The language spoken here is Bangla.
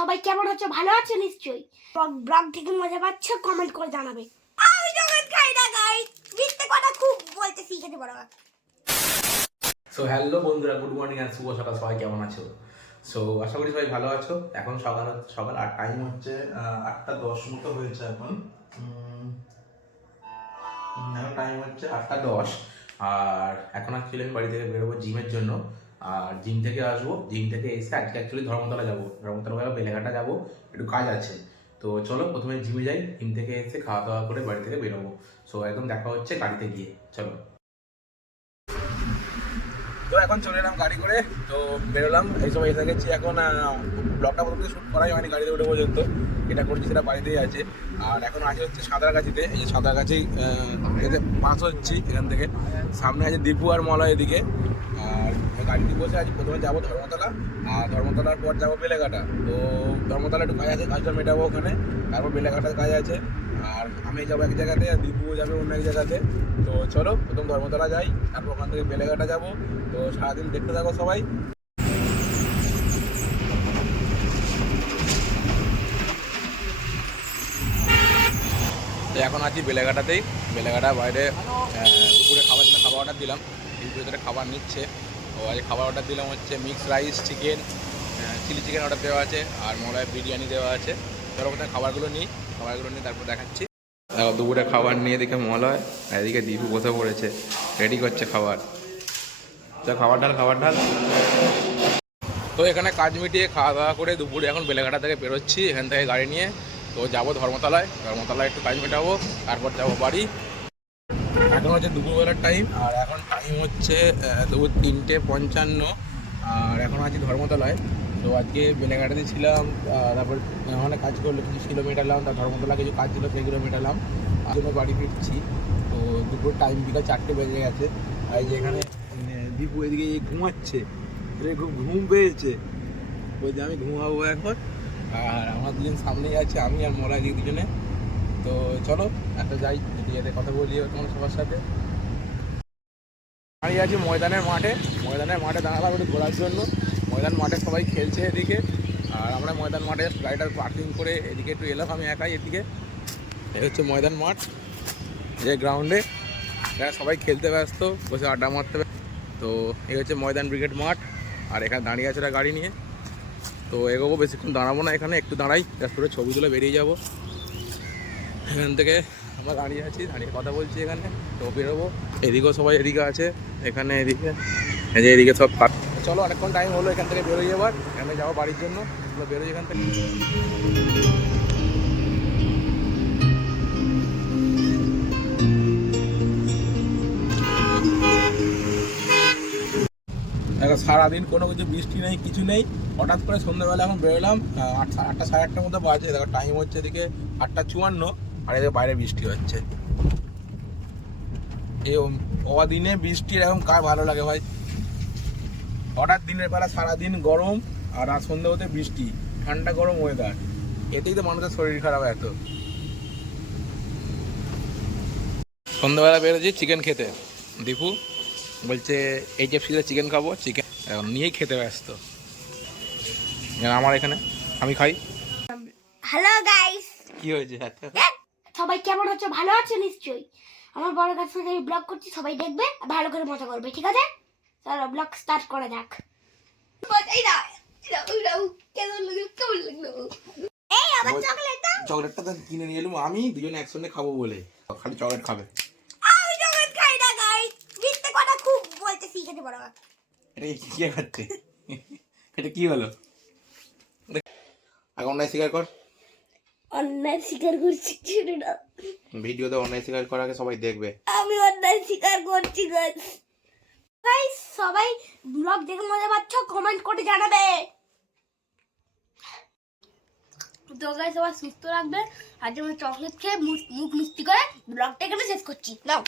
সবাই কেমন আছো? ভালো আছো নিশ্চয়ই? ব্লগ থেকে মজা পাচ্ছ? কমেন্ট করে জানাবে। আমি জগৎ খাই না গাই কথা খুব বলতে শিখেছে বড় সো হ্যালো বন্ধুরা গুড মর্নিং অ্যান্ড শুভ সকাল। সবাই কেমন আছো? সো আশা করি সবাই ভালো আছো। এখন সকাল সকাল আট টাইম হচ্ছে আটটা দশ মতো হয়েছে এখন। এখন টাইম হচ্ছে আটটা দশ। আর এখন অ্যাকচুয়ালি আমি বাড়ি থেকে বেরোবো জিমের জন্য। আর জিম থেকে আসব, জিম থেকে এসে আজকে অ্যাকচুয়ালি ধর্মতলা যাব। ধর্মতলা যাব বেলেঘাটা যাব, একটু কাজ আছে। তো চলো প্রথমে জিমে যাই জিম থেকে এসে খাওয়া দাওয়া করে বাড়ি থেকে বেরোবো। সো একদম দেখা হচ্ছে গাড়িতে গিয়ে, চলো। তো এখন চলে এলাম গাড়ি করে, তো বেরোলাম। এই সময় এসে গেছি এখন ব্লগটা প্রথমে শ্যুট করাই হয়নি গাড়িতে উঠে পর্যন্ত। এটা করছি সেটা বাড়িতেই আছে। আর এখন আছে হচ্ছে সাঁতরাগাছিতে। এই সাঁতরাগাছি এতে পাস হচ্ছি এখান থেকে। সামনে আছে দীপু আর মলয় এদিকে। আর গাড়িতে বসে আছি। প্রথমে যাব ধর্মতলা। আর ধর্মতলার পর যাব বেলেঘাটা। তো ধর্মতলা একটু কাজ আছে, কাজটা মেটাবো ওখানে। তারপর বেলেঘাটার কাজ আছে। আর আমি যাব এক জায়গাতে, আর দীপুও যাবে অন্য এক জায়গাতে। তো চলো, প্রথম ধর্মতলা যাই। তারপর ওখান থেকে বেলেঘাটা যাব। তো সারাদিন দেখতে থাকো সবাই। এখন আছি বেলেঘাটাতেই। বেলেঘাটা বাইরে দুপুরে খাবার জন্য খাবার অর্ডার দিলাম। এই ভিতরে খাবার নিচ্ছে। ও আজ খাবার অর্ডার দিলাম হচ্ছে mix rice chicken chilli chicken order দেওয়া আছে আর মোলায় বিরিয়ানি দেওয়া আছে। চলো প্রথমে খাবারগুলো নিই, খাবারগুলো নিয়ে তারপর দেখাচ্ছি। দেখো, দুপুরে খাবার নিয়ে দেখে মলয় এদিকে দীপু বসে পড়েছে রেডি করছে খাবার। তো খাবার ঢাল খাবার ঢাল। তো এখানে কাজ মিটিয়ে খাওয়া দাওয়া করে দুপুরে এখন বেলেঘাটা থেকে বেরোচ্ছি, এখান থেকে গাড়ি নিয়ে। তো যাব ধর্মতলায়। ধর্মতলায় একটু কাজ মেটাবো তারপর যাব বাড়ি। এখন হচ্ছে দুপুরবেলার টাইম আর এখন টাইম হচ্ছে দুপুর তিনটে পঞ্চান্ন। আর এখন আছি ধর্মতলায়। তো আজকে বেলেঘাটাতে ছিলাম তারপর ওখানে কাজ করল কিছু ছিল মেটালাম তার ধর্মতলা কিছু কাজ ছিল সেগুলো মেটালাম। আর জন্য বাড়ি ফিরছি। তো দুপুর টাইম বিকাল চারটে বেজে গেছে। আর যে এখানে উম, দীপু এদিকে ঘুমাচ্ছে। ঘুম পেয়েছে। বলছে আমি ঘুমাবো এখন। আর আমার দুজন সামনেই আছে, আমি আর মোরা এদিকে দুজনে। তো চলো, একটা যাই, এদিকে কথা বলি তোমার সবার সাথে। দাঁড়িয়ে আছি ময়দানের মাঠে ময়দানের মাঠে দাঁড়ালাম একটু ঘোরার জন্য। ময়দান মাঠে সবাই খেলছে এদিকে। আর আমরা ময়দান মাঠে গাড়িটা পার্কিং করে এদিকে একটু এলাম, আমি একাই এদিকে। এই হচ্ছে ময়দান মাঠ, যে গ্রাউন্ডে এখানে সবাই খেলতে ব্যস্ত, বসে আড্ডা মারতে। তো এই হচ্ছে ময়দান ব্রিগেড মাঠ, আর এখানে দাঁড়িয়ে আছে গাড়ি নিয়ে। তো এগোবো, বেশিক্ষণ দাঁড়াবো না এখানে, একটু দাঁড়াই তারপরে ছবি তুলে বেরিয়ে যাব। এখান থেকে আমরা দাঁড়িয়ে আছি, দাঁড়িয়ে কথা বলছি এখানে, তো বেরোবো। এদিকেও সবাই এদিকে আছে, এখানে এদিকে, এই যে এদিকে সব চলো, অনেকক্ষণ টাইম হলো এখান থেকে বেরোই যাবার এখানে যাব বাড়ির জন্য বেরোই এখান থেকে। সারাদিন কোনো কিছু বৃষ্টি নেই, কিছু নেই। হঠাৎ করে সন্ধ্যাবেলা এখন বেরোলাম আটটা আটটা সাড়ে আটটার মধ্যে বাজে। দেখো টাইম হচ্ছে এদিকে আটটা চুয়ান্ন, আর এদিকে বাইরে বৃষ্টি হচ্ছে। এই অদিনে বৃষ্টি এরকম কার ভালো লাগে ভাই? হঠাৎ দিনের বেলা সারাদিন গরম, আর রাত সন্ধ্যা হতে বৃষ্টি, ঠান্ডা গরম ওয়েদার এতেই তো মানুষের শরীর খারাপ এত। সন্ধ্যাবেলা বেরোচ্ছি চিকেন খেতে। দীপু বলছে এইচএফসিতে চিকেন খাব চিকেন নিয়েই খেতে ব্যস্ত। আমার এখানে? আমি খাই। হ্যালো গাইস কি হয়েছে? সবাই কেমন আছো? ভালো আছো? নিশ্চয়ই। আমার বড় কাছ থেকে আমি ব্লগ করছি সবাই দেখবে ভালো করে মজা করবে ঠিক আছে? চলো ব্লগ স্টার্ট করা যাক। এই না এই চকলেটটা কিনে নিয়ে এলাম আমি দুজনে একসঙ্গে খাব বলে। খালি চকলেট খাবে আমি চকলেট খাই না গাইস মিথ্যে কথা খুব বড় এটা কি কে খাচ্ছে? এটা কি হলো? আগে অন্যায় স্বীকার কর। অন্যায় স্বীকার করছি ছেড়ে না। ভিডিওতে অন্যায় স্বীকার করাকে সবাই দেখবে। আমি অন্যায় স্বীকার করছি গাইস গাইস সবাই ব্লগ দেখে মজা পাচ্ছ? কমেন্ট করে জানাবে। তো গাইস সবাই সুস্থ রাখবে আর যেমন চকলেট খেয়ে মুখ মুখ মিষ্টি করে ব্লগটা এখানে শেষ করছি। নাও।